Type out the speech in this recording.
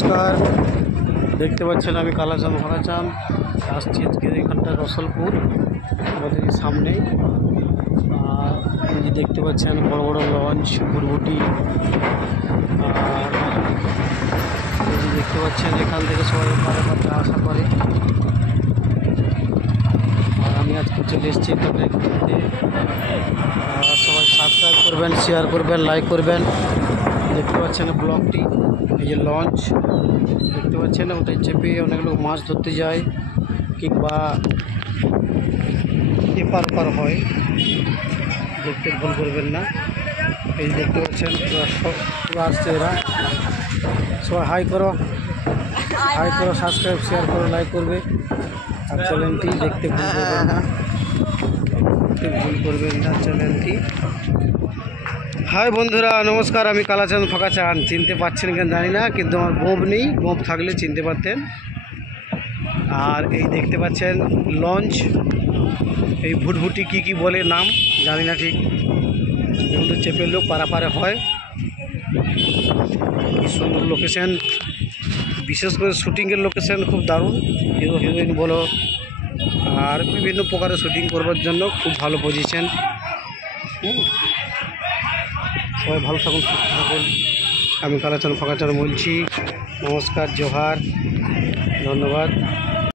নমস্কার, দেখতে পাচ্ছেন আমি কালাচাঁদ ভাগাচাঁদ আসছি আজকে এখানটা রসলপুর আমাদের সামনে। আর এই যে দেখতে পাচ্ছেন বড় বড় লঞ্চ, ভুরভুটি। আর এই যে দেখতে পাচ্ছেন এখান থেকে সবাই পারে পারে আসা করে। আর আমি আজকে চলে এসেছি এখানে ঘুরতে। সবাই সাবস্ক্রাইব করবেন, শেয়ার করবেন, লাইক করবেন। দেখতে পাচ্ছেন ব্লগটি, এই যে লঞ্চ দেখতে পাচ্ছেন, ওটাই চেপে অনেক লোক মাছ ধরতে যায় কিংবা এপার ওপার হয়, দেখতে ভুল করবেন না। এই যে দেখতে পাচ্ছেন পুরো আসছে এরা। সবাই হাই করো, সাবস্ক্রাইব শেয়ার করো, লাইক করবে। আর চ্যানেলটি দেখতে ভুল করবেন না চ্যানেলটি। হাই বন্ধুরা, নমস্কার, আমি কালাচাঁদ ফাঁকাচাঁদ। চিনতে পারছেন কেন জানি না, কিন্তু আমার বোম নেই, বোম থাকলে চিনতে পারতেন। আর এই দেখতে পাচ্ছেন লঞ্চ, এই ভুটভুটি কি বলে নাম জানি না ঠিক, কিন্তু চেপের লোক পারাপারে হয়। কি সুন্দর লোকেশন, বিশেষ করে শুটিংয়ের লোকেশন খুব দারুণ। হিরো হিরোইন বলো আর বিভিন্ন প্রকারের শুটিং করবার জন্য খুব ভালো পজিশন। সবাই ভালো থাকুন, সুস্থ থাকুন। আমি কালাচাঁদ ফাঁকাচাঁদ বলছি। নমস্কার, জোহার, ধন্যবাদ।